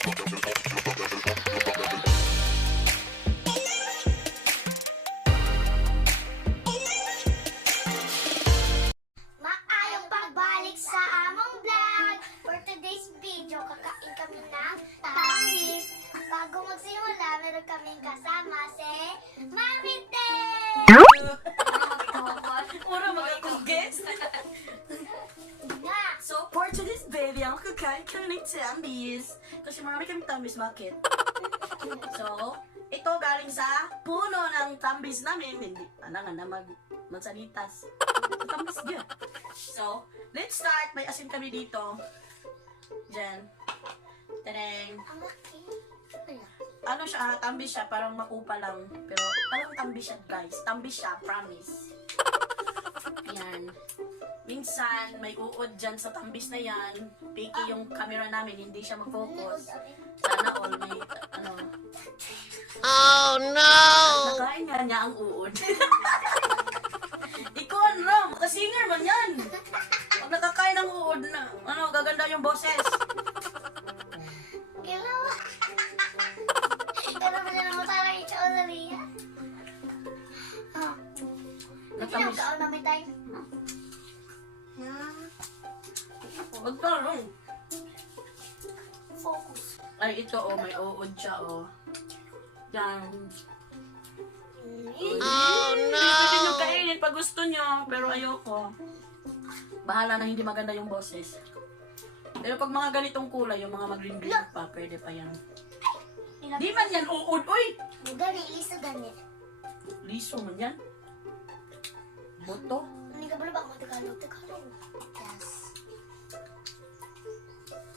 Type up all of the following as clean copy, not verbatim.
Maayong pagbalik sa among vlog. For today's video, kakain kami ng tamis. Bago magsimula, meron kaming kasama si Mami Te! Puro mga guest. Nga! So, for today's baby, ang kakain kami ng tambis. Kasi marami kami tambis, bakit? So, ito galing sa puno ng tambis namin. Hindi, magsalitas. Tambis niya. So, let's start. May asin kami dito. Diyan. Tadeng. Ang laki. Ano siya, tambis siya, parang makupa lang. Pero talagang tambis siya, guys. Tambis siya, promise. Yan. Minsan, may uod dyan sa tambis na yan. Picky yung camera namin, hindi siya mag-focus. Sana all may, ano. Oh no! Nakain nga niya ang uod. Ikaw, Ram, kasinger man yan. Pag nakakain ng uod na, ano, gaganda yung boses. Kailan ba? Kailan ba na matarang ikaw na Ria? Natamis. Pinagkaon namin tayo. Huwag ka lang. Focus. Ay, ito, oh, may uod siya, oh. Yan. Oh no! Pwede nyo kainin pag gusto nyo, pero ayoko. Bahala na hindi maganda yung boses. Pero pag mga ganitong kulay, yung mga mag-green-green pa, pwede pa yan. Di man yan uod, uy! Gani, iso gani. Liso man yan. Boto. Hindi ka ba mo Tagalog? Yes.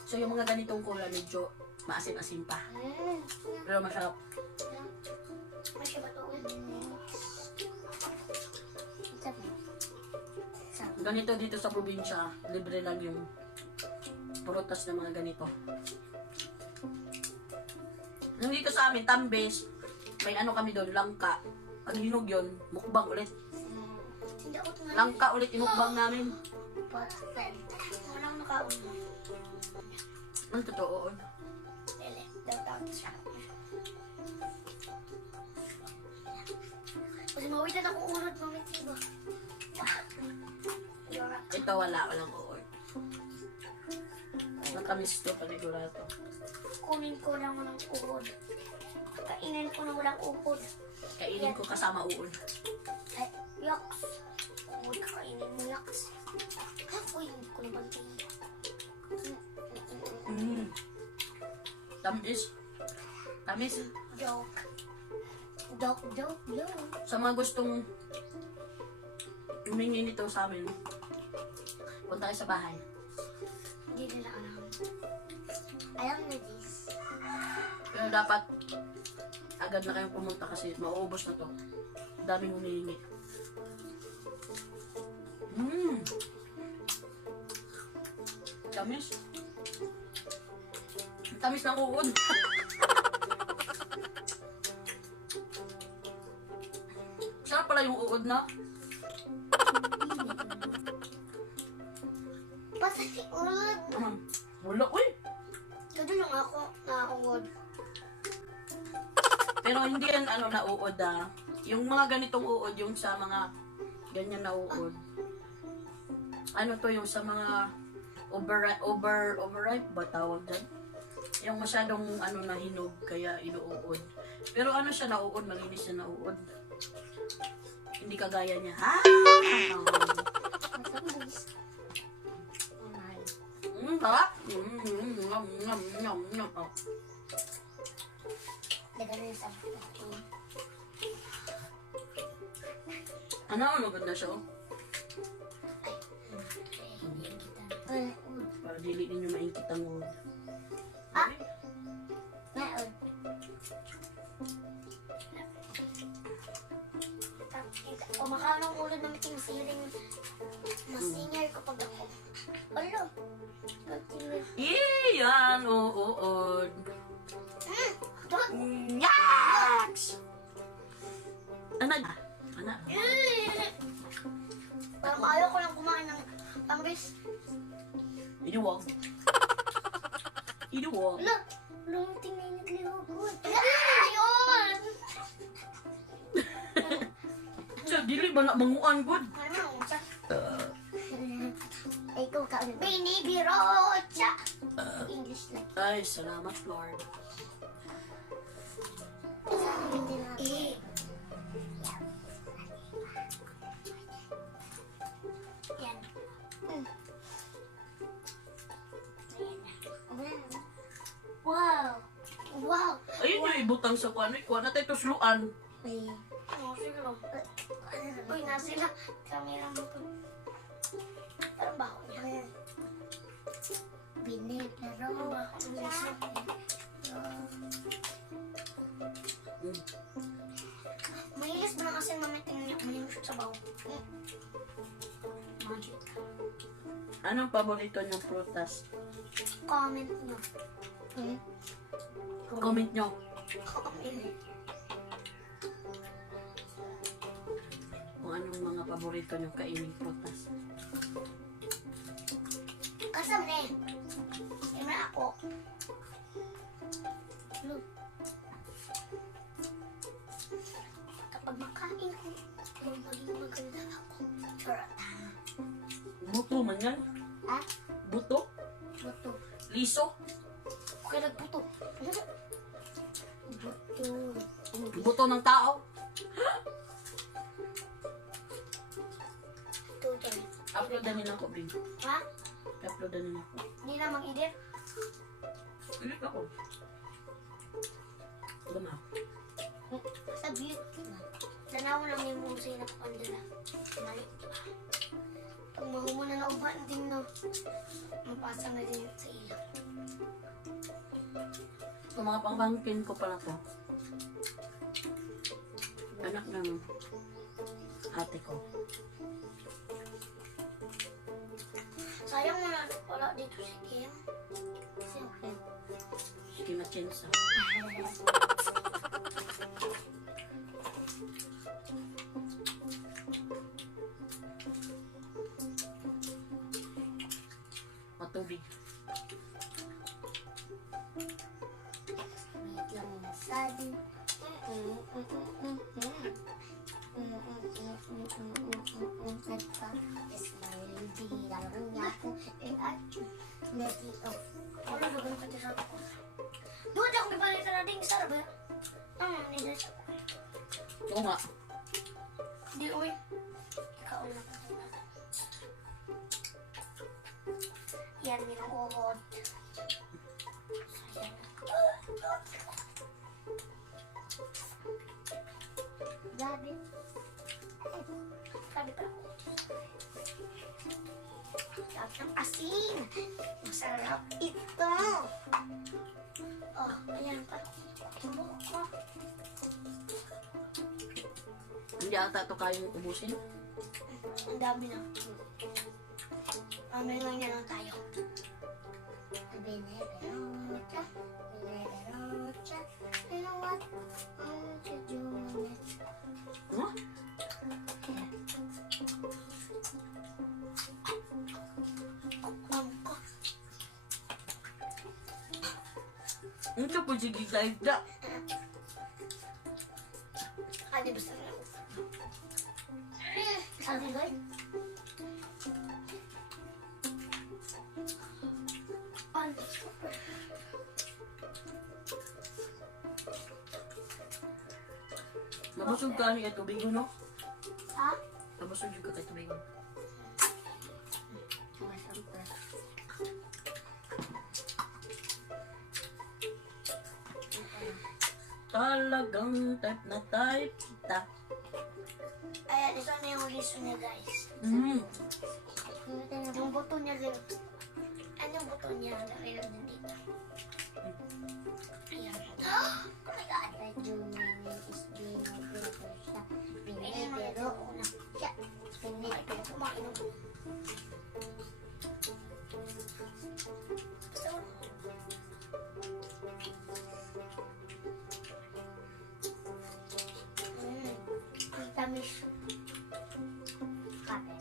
So yung mga ganitong kulay, medyo maasim-asim pa. Pero masarap. Masya ba ito? Ganito dito sa probinsya, libre lang yung prutas na mga ganito. Yung dito sa amin, tambis, may ano kami doon, langka. Pag hinog yun, mukbang ulit. Langka ulit yung mukbang namin. Walang nakaon. Ang totoo. Kasi mawitan ako urod, mamit iba. Ito walang uod. Matamis to, panigurado. Kunin ko lang walang urod. Kainin ko na walang urod. Kainin ko kasama uod. Ay, yucks. Huwag kakainin mo yucks. Uy, hindi ko naman tingin. Tamis. Tamis. Joke. Joke. Sa mga gustong humingi nito sa amin, punta kayo sa bahay. Hindi nila alam. Alam na this. Pero dapat agad na kayong pumunta kasi mauubos na to. Daming humihingi. Tamis. Tamis ng uod. Sarap pala yung uod na. Pasay urod. Wala, uy. Kado lang ako na urod. Pero hindi yan ano na uod ah. Yung mga ganitong uod, yung sa mga ganyan na uod. Ano to yung sa mga overripe ba tawag dyan? Yung masyadong ano na hinog kaya inuuod. Pero ano siya nauud, malinis siya nauud. Hindi kagaya niya. Ha? Sarap. Oh. Ano maganda siya? Oh? Para dili ninyo maingkit ang uod. Ngayon. O makanong ulo ng ting siling masinger kapag ako. Alo. Iyan, uod. Yaks! Ano? Parang ayaw ko lang kumain ng tambis. Iwag. Iduwa. Look, lumiting na yung naglihugod. Ayun! Sa dili ba na manguan gud? Ano? Ay, ikaw ka. Binibirocha! English lang. Ay, salamat Lord. Eh. Yan. Wow! Wow! Ayun yung ibutang sa kuan. Kuan na tayo tusluan. Ay. Oh, sige lang. Uy, nasila. Kamera mo po. Parang baho niya. Binibiro. Baho niya. Mahilis ba ng asin mamitin niya? Mahilis sa baho. Magic. Anong paborito niyong prutas? Comment nyo. Comment nyo. Comment. Kung anong mga paborito niyong kaining prutas. Kasam na eh. Siyempre ako. Look. Kapag makain ko, maging maganda ako. Charot. Buto man yan. Ha? Buto? Buto. Liso? Okay, nagbuto. Buto. Buto ng tao? Tutoy. Uploadan nila ako, Bing. Ha? Uploadan nila ako. Hindi na mag-edit? Ulit ako. Lama. Sa beauty na. Tanaw lang yung musay na pakandala. Mali. Pag mahumo na nauban din no, mapasa na din sa ilaw. Yung mga pangpangkin ko pala to. Anak ng ate ko. Sayang mo na wala dito si Kim. Si Kim. Sige na chensa. Matubig. Wait lang mo sabi. Smiling di lang niya ko. Neti of. Ano ba ganun pati sa ako? Doon ako may balik na ding sarap ba? Hindi na siya. Oo nga. Di uwi. Ikaw lang. Yan, minuuhod. Sayang. Grabe. Grabe pa ako. Sarap ng asin. Masarap ito. Oh, ayan pa. Tumuko ko. Hindi ata ito kayong ubusin. Ang dami na. Mamaya lang yan lang tayo. Bineberocha, bineberocha. You know what? I want to do next. Huh? Ito po sige live da. Ano ba sa lang? Sabi ba? Nabusog ka niya tubig no? Ha? Nabusog ka kay tubig. Talagang type na type kita. Ayan, ito na yung liso niya, guys. Yung buto niya din. Ano yung buto niya? Nakailan din dito. Ayan. Oh my God! Binibiro na siya. Binibiro. Kumain ako. Basta wala. Ang tamis. Kape.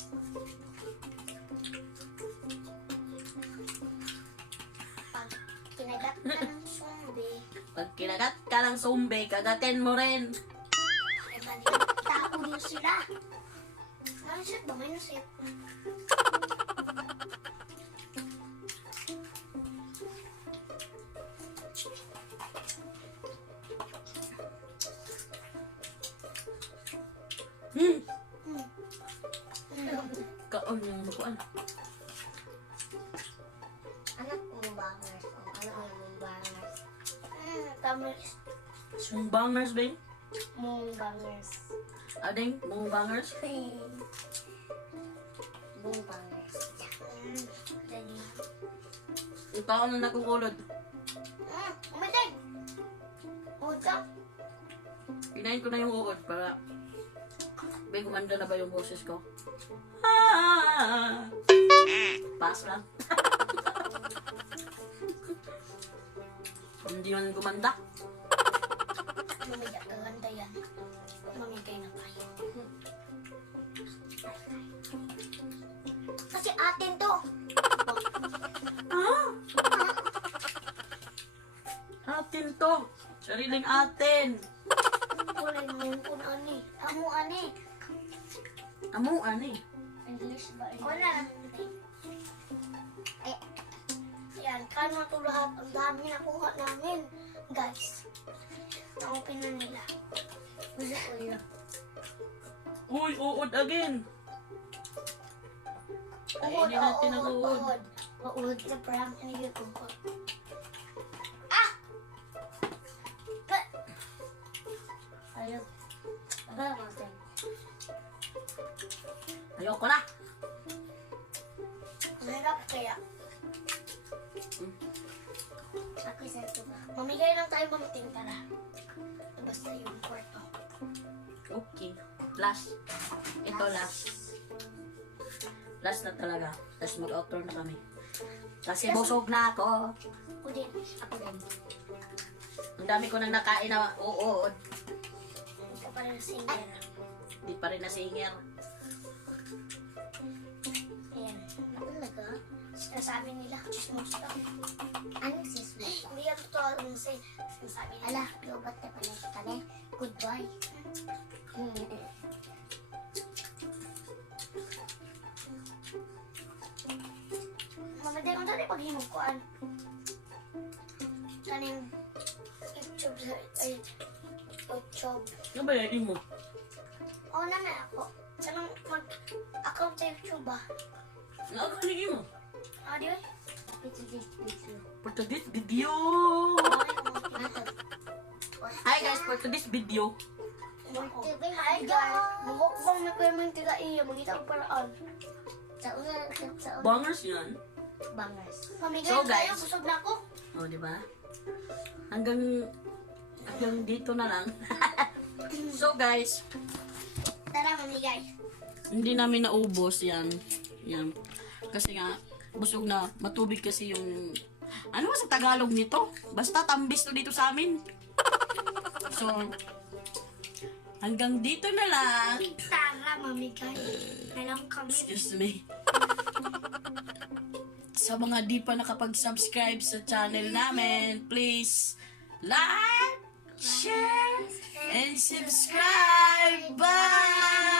Pag kinagat Pag kinagat ka ng zombie, kagatin mo rin. Ay, mali. Tapo din sila. Naisip ba? May nasip. Hmm. Hmm. Kaon yung bukuan. Anak mong bangers. O, anak mong bangers. Tamis. Sumbangers, ba? Mong bangers. Ading, mong bangers. Mong bangers. Dali. Ikaw na nakukulod. Umatay. Utak. Kinain ko na yung uod para may gumanda na ba yung boses ko? Ah! Pass lang. Hindi man gumanda. Mamaya, gaganda yan. Mamigay na tayo. Kasi atin to. Ah! Atin to. Sariling atin. Kulay mo kung ani. Amo ani. Amo, ani. English ba? Wala. Eh. Yan, kano to lahat. Ang dami nakuha namin. Guys. Na-open na nila. Gusto ko yun. Uy, uod again. Kainin natin ang uod. Uod sa prank. Hindi ko po. Ah! Ayaw. Ba, Martin? Ayoko na. Mahirap kaya. Ako isa ito ba? Mamigay lang tayo mamiting para. Basta yung kwarto. Okay. Last. Ito last. Last na talaga. Tapos mag-outdoor na kami. Kasi busog na ako. Ako din. Ako din. Ang dami ko nang nakain na uod. Hindi ka pa rin singer. Di pa rin na singer. Ayan. Talaga? Sinasabi nila, chismos lang. Anong chismos? Hindi yan totoo ang sinasabi nila. Ala, lobat na pala sa kanya. Goodbye. Mama, di ang dali paghimog ko an. Kaning YouTube ay YouTube. Ano ba yan mo? Oo na na ako. Sanang mag-account sa YouTube ba? Nakakaligin mo. Ah, di ba? For today's video. Hi guys, for today's video. Hi guys! Magkukbang na kayo mga tila iya. Magkita ang paraan. Sa una. Bangers yan. Bangers. Mamigay So, tayo. guys. Busog na ako. O, di ba? Hanggang dito na lang. So guys, Tara, mamigay. hindi namin naubos yan. Yan. Kasi nga, busog na. Matubig kasi yung... Ano ba sa Tagalog nito? Basta tambis to dito sa amin. So, hanggang dito na lang. Tara, mamigay. Alam kami. Excuse me. Sa mga di pa nakapag-subscribe sa channel namin, please like, share, and subscribe. Bye!